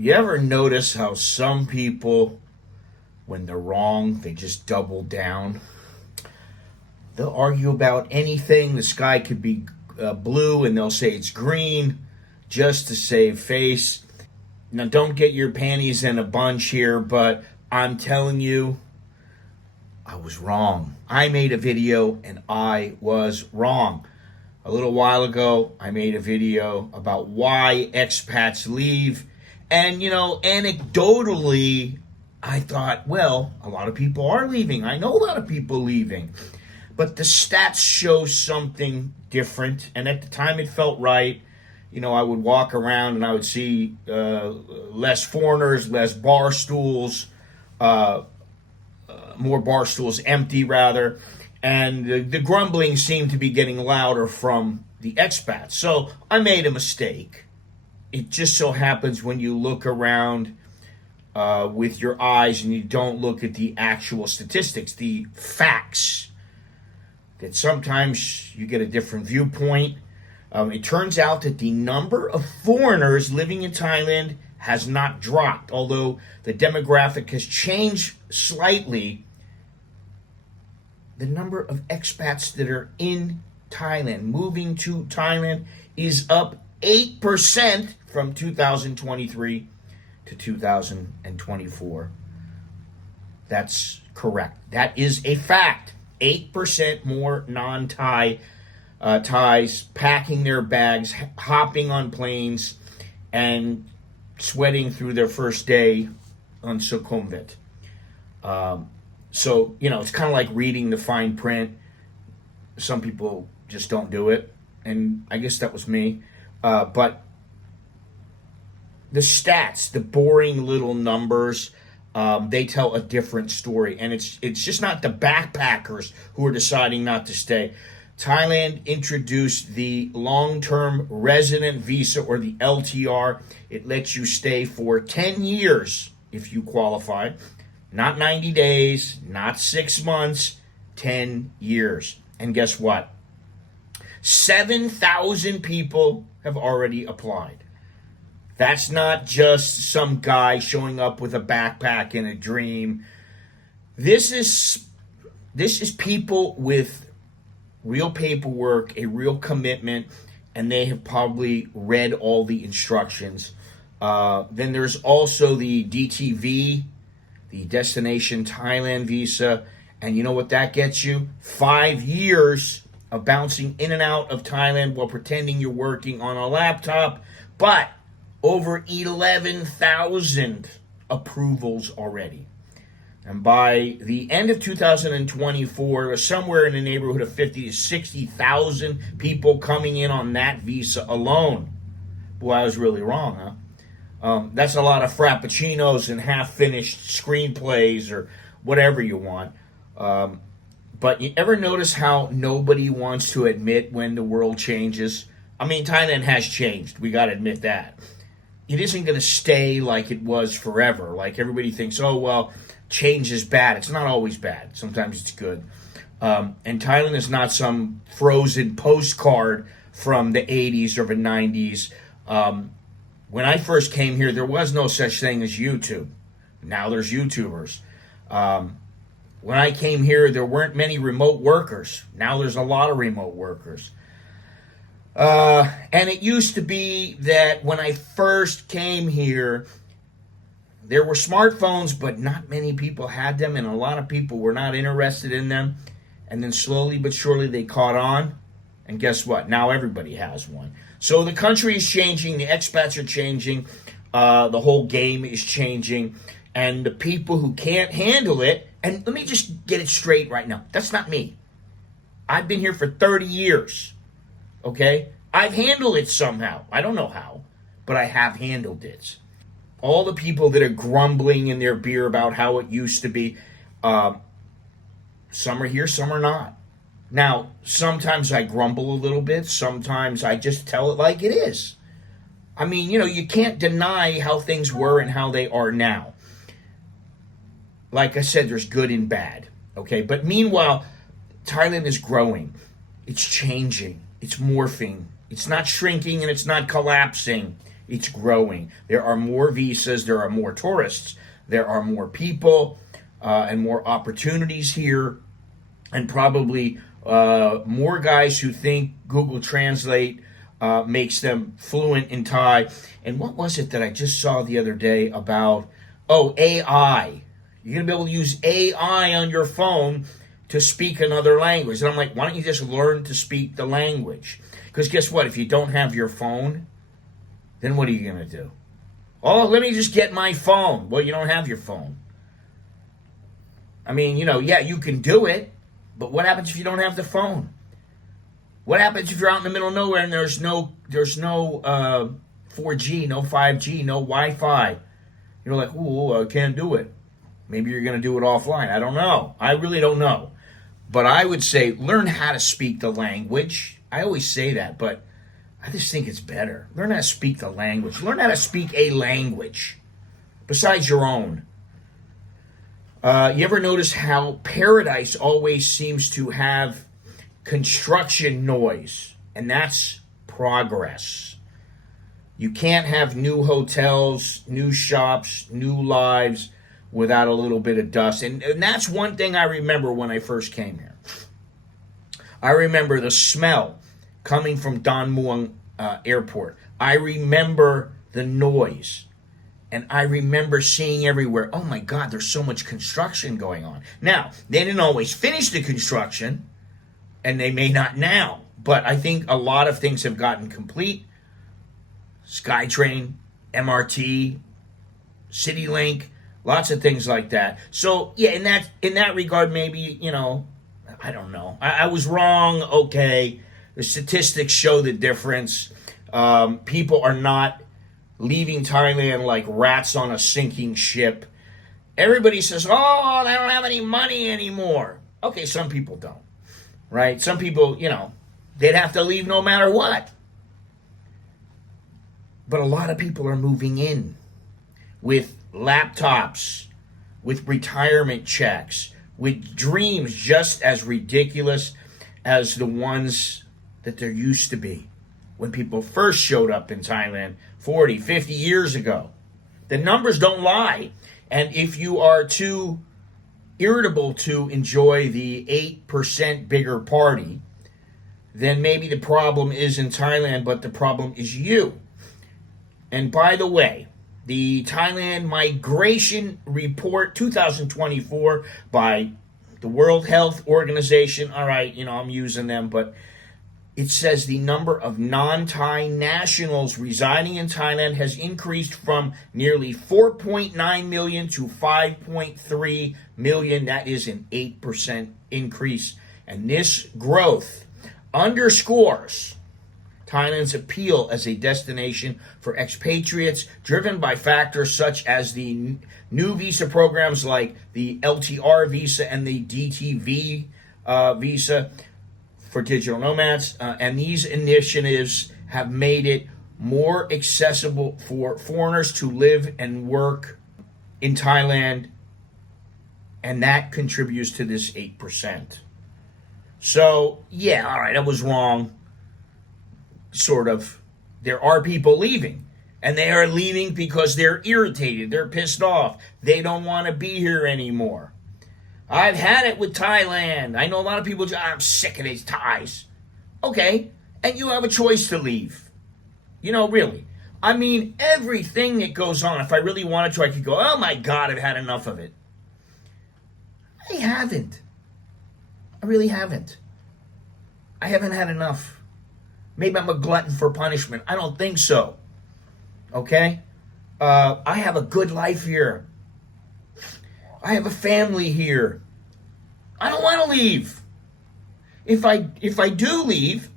You ever notice how some people, when they're wrong, they just double down? They'll argue about anything. The sky could be blue and they'll say it's green just to save face. Now, don't get your panties in a bunch here, but I'm telling you, I was wrong. I made a video and I was wrong. A little while ago, I made a video about why expats leave. And, anecdotally, I thought, well, a lot of people are leaving. I know a lot of people leaving. But the stats show something different. And at the time, it felt right. I would walk around and I would see less foreigners, less bar stools, more bar stools empty, rather. And the grumbling seemed to be getting louder from the expats. So I made a mistake. It just so happens when you look around with your eyes and you don't look at the actual statistics, the facts, that sometimes you get a different viewpoint. It turns out that the number of foreigners living in Thailand has not dropped, although the demographic has changed slightly. The number of expats that are in Thailand, moving to Thailand, is up 8% from 2023 to 2024. That's correct. That is a fact. 8% more non-Thai Thais packing their bags, hopping on planes, and sweating through their first day on Sukhumvit. So, it's kind of like reading the fine print. Some people just don't do it. And I guess that was me. But the stats, the boring little numbers, they tell a different story. And it's just not the backpackers who are deciding not to stay. Thailand introduced the long-term resident visa, or the LTR. It lets you stay for 10 years if you qualify. Not 90 days, not 6 months, 10 years. And guess what? 7,000 people have already applied. That's not just some guy showing up with a backpack and a dream. This is people with real paperwork, a real commitment, and they have probably read all the instructions. Then there's also the DTV, the Destination Thailand visa, and you know what that gets you? 5 years of bouncing in and out of Thailand while pretending you're working on a laptop, but over 11,000 approvals already. And by the end of 2024, somewhere in the neighborhood of 50 to 60,000 people coming in on that visa alone. Boy, I was really wrong, huh? That's a lot of frappuccinos and half-finished screenplays or whatever you want. But you ever notice how nobody wants to admit when the world changes? I mean, Thailand has changed. We got to admit that. It isn't going to stay like it was forever. Like everybody thinks, oh, well, change is bad. It's not always bad. Sometimes it's good. And Thailand is not some frozen postcard from the 80s or the 90s. When I first came here, there was no such thing as YouTube. Now there's YouTubers. When I came here, there weren't many remote workers. Now there's a lot of remote workers. And it used to be that when I first came here, there were smartphones, but not many people had them, and a lot of people were not interested in them. And then slowly but surely they caught on. And guess what? Now everybody has one. So the country is changing. The expats are changing. The whole game is changing. And the people who can't handle it, and let me just get it straight right now. That's not me. I've been here for 30 years. Okay? I've handled it somehow. I don't know how, but I have handled it. All the people that are grumbling in their beer about how it used to be, some are here, some are not. Now, sometimes I grumble a little bit. Sometimes I just tell it like it is. I mean, you can't deny how things were and how they are now. Like I said, there's good and bad. Okay? But meanwhile, Thailand is growing. It's changing. It's morphing. It's not shrinking and it's not collapsing. It's growing. There are more visas. There are more tourists. There are more people and more opportunities here. And probably more guys who think Google Translate makes them fluent in Thai. And what was it that I just saw the other day about, AI. You're going to be able to use AI on your phone to speak another language. And I'm like, why don't you just learn to speak the language? Because guess what? If you don't have your phone, then what are you going to do? Oh, let me just get my phone. Well, you don't have your phone. I mean, you can do it, but what happens if you don't have the phone? What happens if you're out in the middle of nowhere and there's no 4G, no 5G, no Wi-Fi? You're like, I can't do it. Maybe you're going to do it offline. I don't know. I really don't know. But I would say learn how to speak the language. I always say that, but I just think it's better. Learn how to speak the language. Learn how to speak a language besides your own. You ever notice how paradise always seems to have construction noise? And that's progress. You can't have new hotels, new shops, new lives without a little bit of dust. And that's one thing I remember when I first came here. I remember the smell coming from Don Mueang Airport. I remember the noise. And I remember seeing everywhere, oh my God, there's so much construction going on. Now, they didn't always finish the construction, and they may not now. But I think a lot of things have gotten complete. SkyTrain, MRT, CityLink, lots of things like that. So, yeah, in that regard, maybe, I don't know. I was wrong, okay. The statistics show the difference. People are not leaving Thailand like rats on a sinking ship. Everybody says, they don't have any money anymore. Okay, some people don't, right? Some people, they'd have to leave no matter what. But a lot of people are moving in with laptops, with retirement checks, with dreams just as ridiculous as the ones that there used to be when people first showed up in Thailand 40, 50 years ago. The numbers don't lie. And if you are too irritable to enjoy the 8% bigger party, then maybe the problem is in Thailand, but the problem is you. And by the way, the Thailand Migration Report 2024 by the World Health Organization, all right, I'm using them, but it says the number of non-Thai nationals residing in Thailand has increased from nearly 4.9 million to 5.3 million. That is an 8% increase. And this growth underscores Thailand's appeal as a destination for expatriates, driven by factors such as the new visa programs like the LTR visa and the DTV visa for digital nomads. And these initiatives have made it more accessible for foreigners to live and work in Thailand. And that contributes to this 8%. So, yeah, all right, I was wrong. Sort of. There are people leaving. And they are leaving because they're irritated. They're pissed off. They don't want to be here anymore. I've had it with Thailand. I know a lot of people, I'm sick of these Thais. Okay, and you have a choice to leave. Really. I mean, everything that goes on, if I really wanted to, I could go, oh my God, I've had enough of it. I haven't. I really haven't. I haven't had enough. Maybe I'm a glutton for punishment. I don't think so. Okay? I have a good life here. I have a family here. I don't want to leave. If I do leave,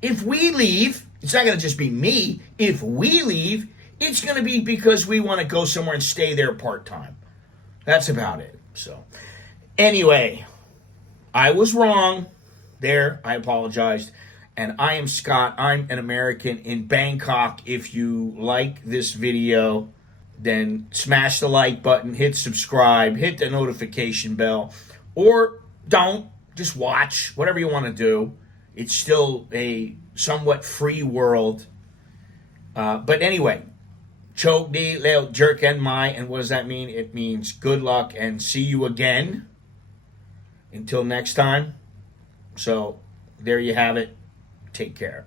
if we leave, it's not going to just be me. If we leave, it's going to be because we want to go somewhere and stay there part-time. That's about it. So, anyway, I was wrong there. I apologized. And I am Scott. I'm an American in Bangkok. If you like this video, then smash the like button, hit subscribe, hit the notification bell, or don't. Just watch, whatever you want to do. It's still a somewhat free world. But anyway, choke di leo jerk and my, and what does that mean? It means good luck and see you again. Until next time. So there you have it. Take care.